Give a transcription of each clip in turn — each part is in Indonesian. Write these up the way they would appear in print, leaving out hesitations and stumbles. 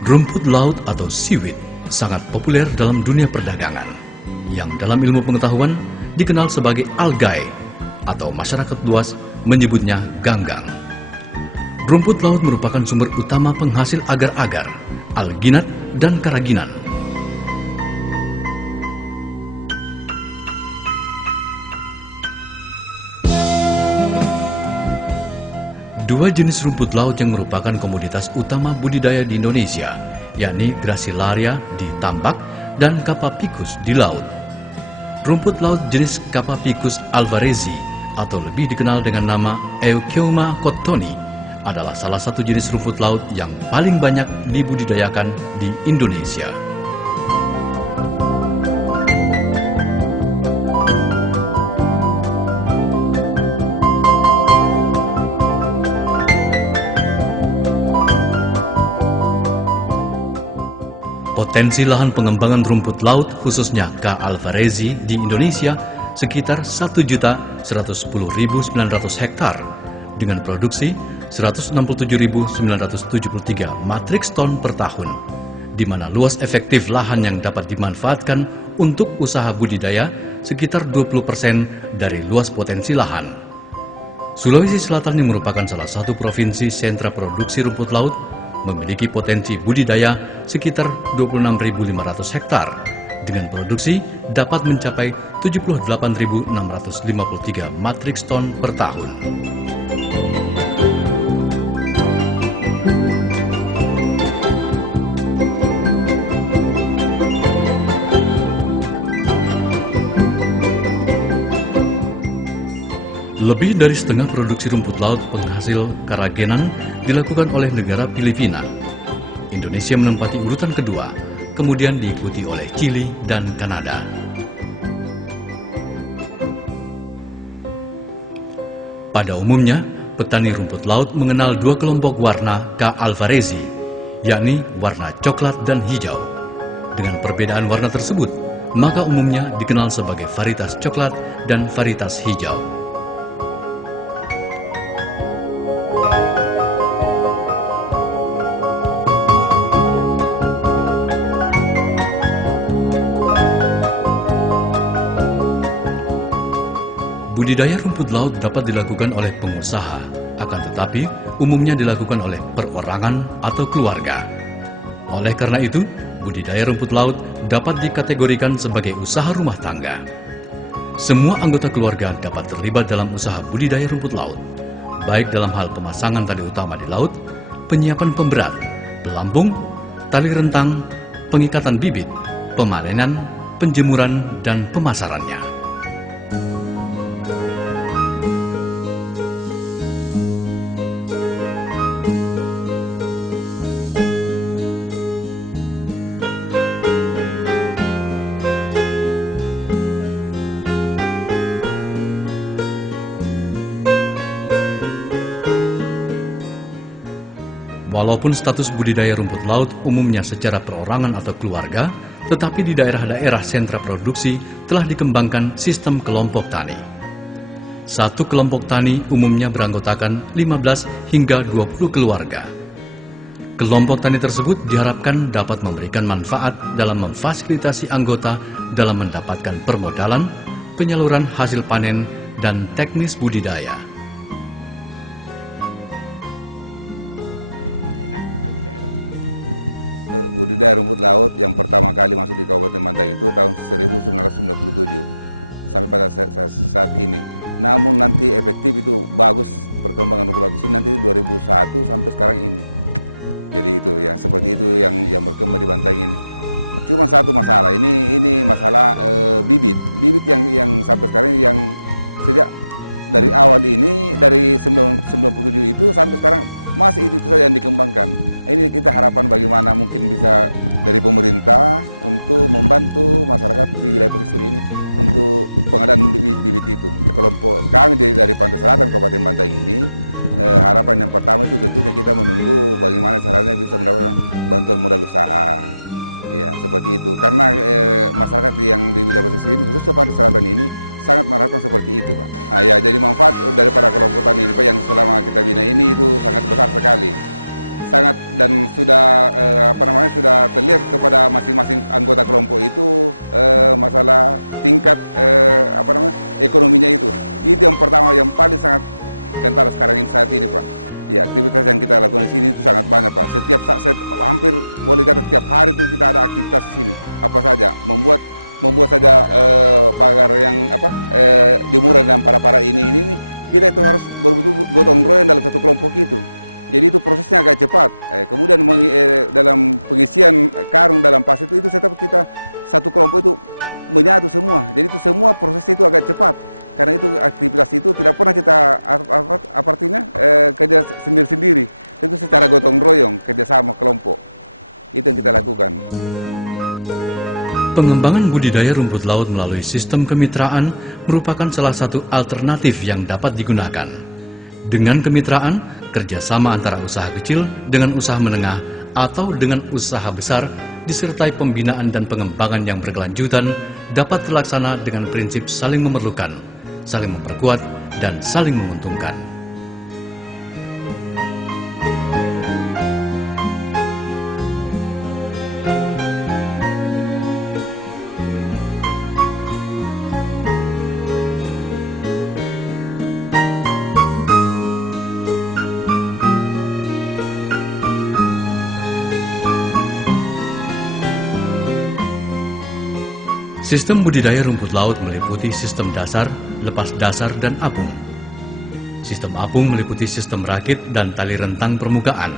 Rumput laut atau seaweed sangat populer dalam dunia perdagangan, yang dalam ilmu pengetahuan dikenal sebagai algae atau masyarakat luas menyebutnya ganggang. Rumput laut merupakan sumber utama penghasil agar-agar, alginat, dan karaginan. Dua jenis rumput laut yang merupakan komoditas utama budidaya di Indonesia, yakni Gracilaria di tambak dan Capapicus di laut. Rumput laut jenis Capapicus alvarezi atau lebih dikenal dengan nama Eucheuma cottoni adalah salah satu jenis rumput laut yang paling banyak dibudidayakan di Indonesia. Potensi lahan pengembangan rumput laut khususnya K. alvarezi di Indonesia sekitar 1.110.900 hektar dengan produksi 167.973 matriks ton per tahun, di mana luas efektif lahan yang dapat dimanfaatkan untuk usaha budidaya sekitar 20% dari luas potensi lahan. Sulawesi Selatan yang merupakan salah satu provinsi sentra produksi rumput laut memiliki potensi budidaya sekitar 26.500 hektar dengan produksi dapat mencapai 78.653 matriks ton per tahun. Lebih dari setengah produksi rumput laut penghasil karagenan dilakukan oleh negara Filipina. Indonesia menempati urutan kedua, kemudian diikuti oleh Chili dan Kanada. Pada umumnya, petani rumput laut mengenal dua kelompok warna K. alvarezi, yakni warna coklat dan hijau. Dengan perbedaan warna tersebut, maka umumnya dikenal sebagai varietas coklat dan varietas hijau. Budidaya rumput laut dapat dilakukan oleh pengusaha, akan tetapi umumnya dilakukan oleh perorangan atau keluarga. Oleh karena itu, budidaya rumput laut dapat dikategorikan sebagai usaha rumah tangga. Semua anggota keluarga dapat terlibat dalam usaha budidaya rumput laut, baik dalam hal pemasangan tali utama di laut, penyiapan pemberat, pelampung, tali rentang, pengikatan bibit, pemanenan, penjemuran, dan pemasarannya. Walaupun status budidaya rumput laut umumnya secara perorangan atau keluarga, tetapi di daerah-daerah sentra produksi telah dikembangkan sistem kelompok tani. Satu kelompok tani umumnya beranggotakan 15 hingga 20 keluarga. Kelompok tani tersebut diharapkan dapat memberikan manfaat dalam memfasilitasi anggota dalam mendapatkan permodalan, penyaluran hasil panen, dan teknis budidaya. Budidaya rumput laut yang pertama kali masuk di Kabupaten Bantaeng itu tahun 1997 sampai pada saat ini. Namun nanti efektif itu bagus perkembangan rumput laut di sini nanti 2001 sampai sekarang ini. Jadi itu yang seperti itu yang berkembang di Bantaeng ini. Cuma satu masalah ini masalah bibit yang sampai sekarang yang sejak dari awal ini dari 97 itu sampai sekarang masih itu saja yang dikembangkan. Ini kita harapan bagaimana mungkin bisa dari pemerintah untuk membantu masyarakat di wilayah pesisir ini untuk pengadaan bibit itu. Kelompok kami dari Pantai Selatan Kabupaten Bantaeng ini harapan yang pertama itu tentunya kita menunggu bagaimana caranya bisa mendapatkan bantuan modal usaha. Ya, seperti itu. Karena masyarakat yang di wilayah pesisir ini khususnya Pantai Selatan ini sangat mengharapkan seperti itu, Pak. Ya, jadi manfaat daripada kelompok tani ini, Pak, yang selama kita bina ini itu sangat besar sekali. sangat dan sudah sudah terlihat kepada masing-masing anggota kelompok itu masalah tingkat ekonominya itu yang pertama yang paling sangat kental sekarang ini saat ini, Pak. Ya, aktivitas yang kita lakukan di sini itu sangat banyak, Pak. Setiap saat hampir boleh kata setiap hari itu kita ada aktivitas di sini. Apa saja, membuat saja pagar yang jemuran dan para ini kita itu harus betul-betul gotong royong dalam satu kelompok itu. Jadi itu prosesnya agak cepat. Kemudian dalam pengisian karung dalam pasir itu tetap kita satu kelompok itu menyatu semua. Jadi itu semua proses itu agak cepat. Karena itu aktivitas itu tidak pernah kita kerja sendiri-sendiri. Itu secara gotong royong, kerjasama kelompok. Itu yang kita lakukan. Pengembangan budidaya rumput laut melalui sistem kemitraan merupakan salah satu alternatif yang dapat digunakan. Dengan kemitraan, kerjasama antara usaha kecil dengan usaha menengah atau dengan usaha besar disertai pembinaan dan pengembangan yang berkelanjutan dapat terlaksana dengan prinsip saling memerlukan, saling memperkuat, dan saling menguntungkan. Sistem budidaya rumput laut meliputi sistem dasar, lepas dasar, dan apung. Sistem apung meliputi sistem rakit dan tali rentang permukaan.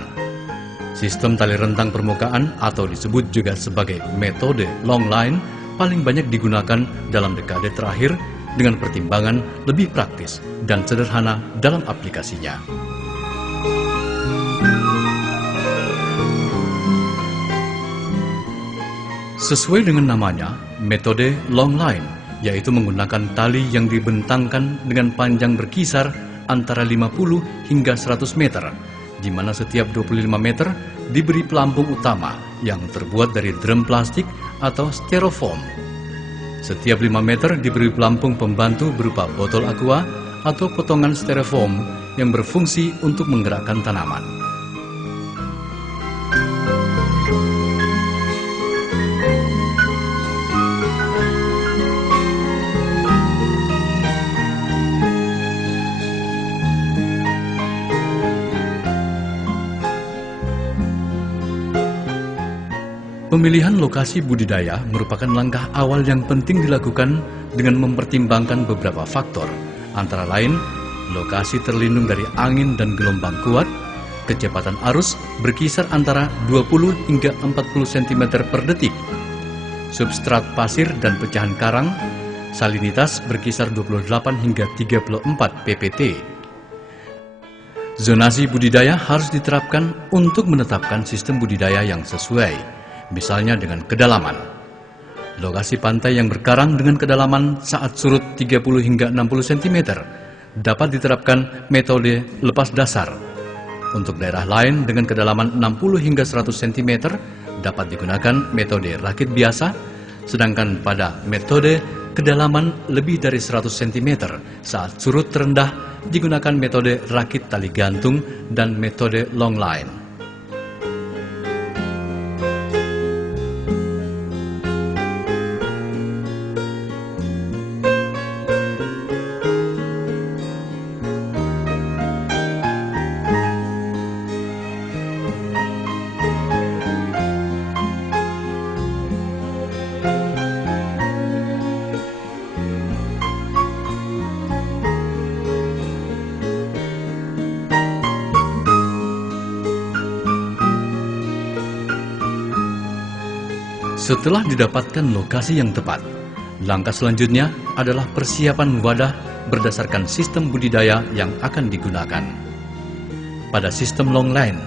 Sistem tali rentang permukaan atau disebut juga sebagai metode long line paling banyak digunakan dalam dekade terakhir dengan pertimbangan lebih praktis dan sederhana dalam aplikasinya. Sesuai dengan namanya, metode long line, yaitu menggunakan tali yang dibentangkan dengan panjang berkisar antara 50 hingga 100 meter, di mana setiap 25 meter diberi pelampung utama yang terbuat dari drum plastik atau styrofoam. Setiap 5 meter diberi pelampung pembantu berupa botol aqua atau potongan styrofoam yang berfungsi untuk menggerakkan tanaman. Pemilihan lokasi budidaya merupakan langkah awal yang penting dilakukan dengan mempertimbangkan beberapa faktor, antara lain lokasi terlindung dari angin dan gelombang kuat, kecepatan arus berkisar antara 20 hingga 40 cm per detik, substrat pasir dan pecahan karang, salinitas berkisar 28 hingga 34 ppt. Zonasi budidaya harus diterapkan untuk menetapkan sistem budidaya yang sesuai. Misalnya dengan kedalaman. Lokasi pantai yang berkarang dengan kedalaman saat surut 30 hingga 60 cm dapat diterapkan metode lepas dasar. Untuk daerah lain dengan kedalaman 60 hingga 100 cm dapat digunakan metode rakit biasa, sedangkan pada metode kedalaman lebih dari 100 cm saat surut terendah digunakan metode rakit tali gantung dan metode long line. Setelah didapatkan lokasi yang tepat, langkah selanjutnya adalah persiapan wadah berdasarkan sistem budidaya yang akan digunakan. Pada sistem long line,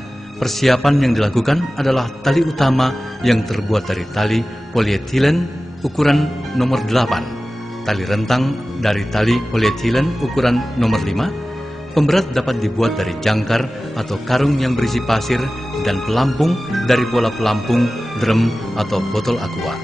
persiapan yang dilakukan adalah tali utama yang terbuat dari tali polietilen ukuran nomor 8, tali rentang dari tali polietilen ukuran nomor 5, pemberat dapat dibuat dari jangkar atau karung yang berisi pasir, dan pelampung dari bola pelampung, drum, atau botol aqua.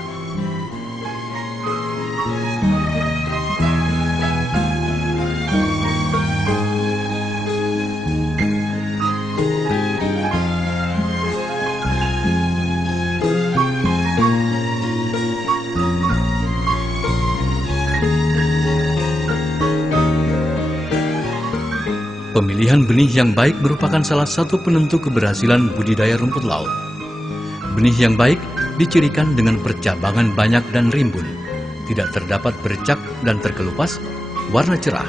Pemilihan benih yang baik merupakan salah satu penentu keberhasilan budidaya rumput laut. Benih yang baik dicirikan dengan percabangan banyak dan rimbun, tidak terdapat bercak dan terkelupas, warna cerah,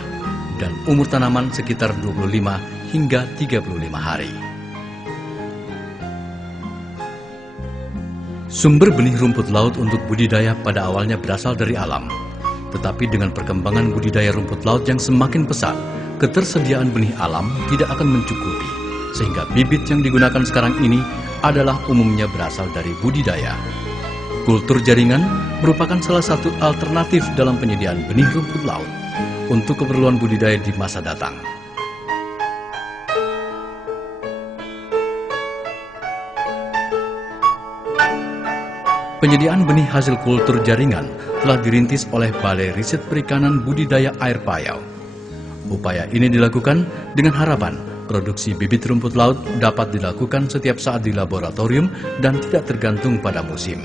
dan umur tanaman sekitar 25 hingga 35 hari. Sumber benih rumput laut untuk budidaya pada awalnya berasal dari alam. Tetapi dengan perkembangan budidaya rumput laut yang semakin pesat, ketersediaan benih alam tidak akan mencukupi, sehingga bibit yang digunakan sekarang ini adalah umumnya berasal dari budidaya. Kultur jaringan merupakan salah satu alternatif dalam penyediaan benih rumput laut untuk keperluan budidaya di masa datang. Penyediaan benih hasil kultur jaringan telah dirintis oleh Balai Riset Perikanan Budidaya Air Payau. Upaya ini dilakukan dengan harapan produksi bibit rumput laut dapat dilakukan setiap saat di laboratorium dan tidak tergantung pada musim.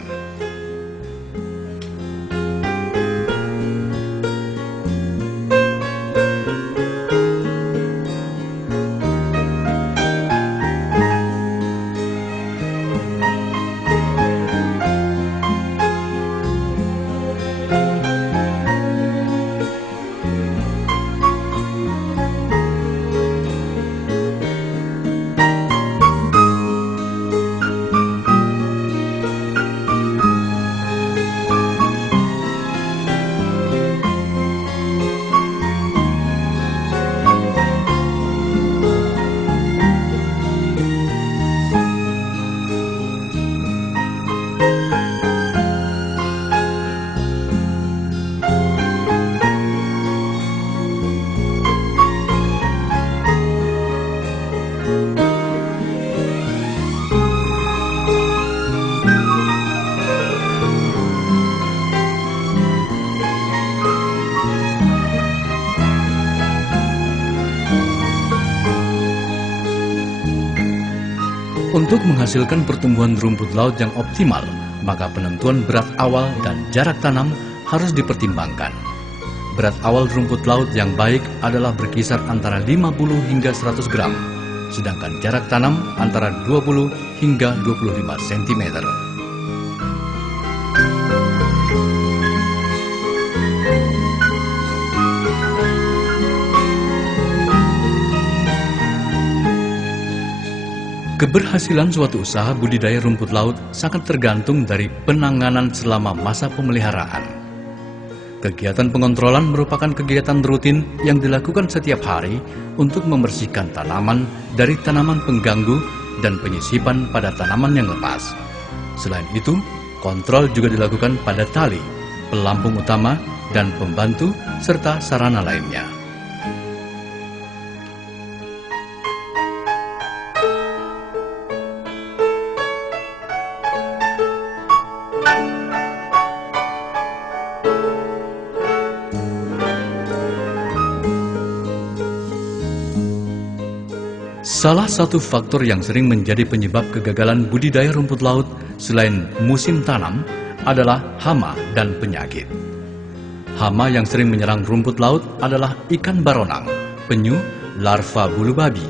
Untuk menghasilkan pertumbuhan rumput laut yang optimal, maka penentuan berat awal dan jarak tanam harus dipertimbangkan. Berat awal rumput laut yang baik adalah berkisar antara 50 hingga 100 gram, sedangkan jarak tanam antara 20 hingga 25 cm. Keberhasilan suatu usaha budidaya rumput laut sangat tergantung dari penanganan selama masa pemeliharaan. Kegiatan pengontrolan merupakan kegiatan rutin yang dilakukan setiap hari untuk membersihkan tanaman dari tanaman pengganggu dan penyisipan pada tanaman yang lepas. Selain itu, kontrol juga dilakukan pada tali, pelampung utama, dan pembantu, serta sarana lainnya. Salah satu faktor yang sering menjadi penyebab kegagalan budidaya rumput laut selain musim tanam adalah hama dan penyakit. Hama yang sering menyerang rumput laut adalah ikan baronang, penyu, larva bulu babi,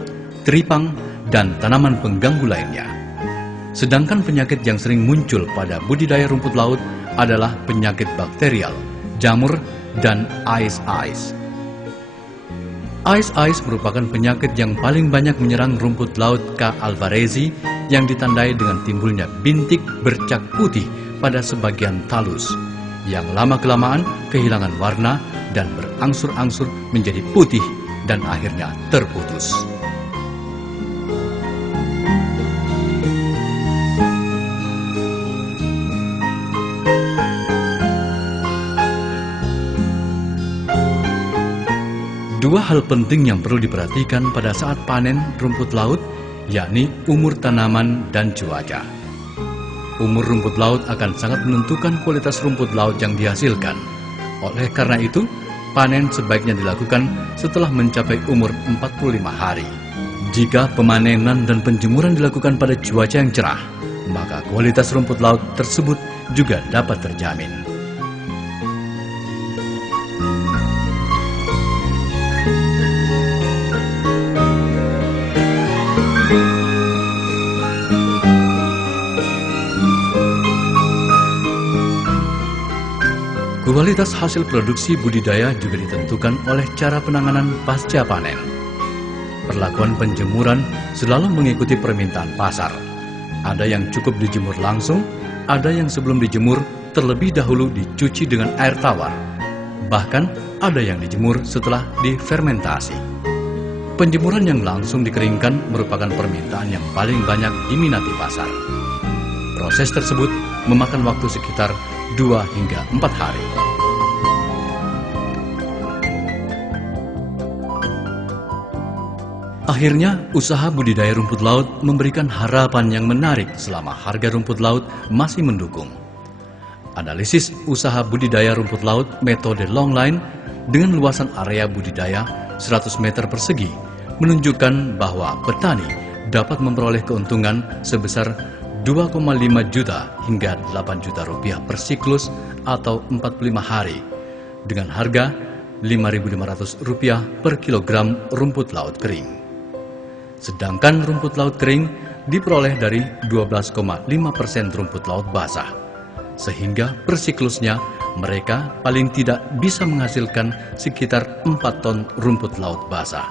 teripang, dan tanaman pengganggu lainnya. Sedangkan penyakit yang sering muncul pada budidaya rumput laut adalah penyakit bakterial, jamur, dan ice. Ice merupakan penyakit yang paling banyak menyerang rumput laut K. alvarezi yang ditandai dengan timbulnya bintik bercak putih pada sebagian talus, yang lama-kelamaan kehilangan warna dan berangsur-angsur menjadi putih dan akhirnya terputus. Dua hal penting yang perlu diperhatikan pada saat panen rumput laut, yakni umur tanaman dan cuaca. Umur rumput laut akan sangat menentukan kualitas rumput laut yang dihasilkan. Oleh karena itu, panen sebaiknya dilakukan setelah mencapai umur 45 hari. Jika pemanenan dan penjemuran dilakukan pada cuaca yang cerah, maka kualitas rumput laut tersebut juga dapat terjamin. Kualitas hasil produksi budidaya juga ditentukan oleh cara penanganan pasca panen. Perlakuan penjemuran selalu mengikuti permintaan pasar. Ada yang cukup dijemur langsung, ada yang sebelum dijemur terlebih dahulu dicuci dengan air tawar. Bahkan ada yang dijemur setelah difermentasi. Penjemuran yang langsung dikeringkan merupakan permintaan yang paling banyak diminati pasar. Proses tersebut memakan waktu sekitar 2 hingga 4 hari. Akhirnya, usaha budidaya rumput laut memberikan harapan yang menarik selama harga rumput laut masih mendukung. Analisis usaha budidaya rumput laut metode longline dengan luasan area budidaya 100 meter persegi menunjukkan bahwa petani dapat memperoleh keuntungan sebesar 2,5 juta hingga 8 juta rupiah per siklus atau 45 hari dengan harga Rp5.500 per kilogram rumput laut kering. Sedangkan rumput laut kering diperoleh dari 12,5% rumput laut basah. Sehingga per siklusnya mereka paling tidak bisa menghasilkan sekitar 4 ton rumput laut basah.